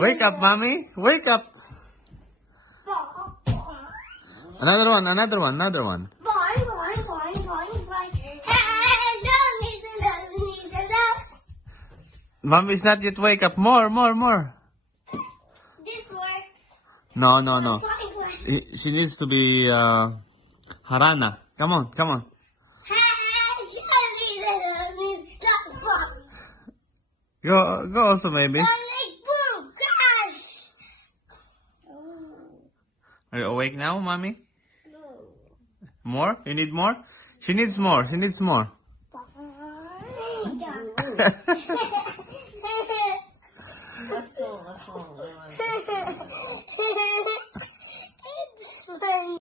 Wake up, mommy. Wake up. Another one. Boing, boing, boing, boing, boing. Hey, show me the love. Mommy's not yet wake up. More. This works. No. Boing, boing. She needs to be Harana. Come on. Hey, show me the love. Go also, maybe. Sonic boom, crash. Are you awake now, mommy? No. More? You need more? She needs more. It's funny.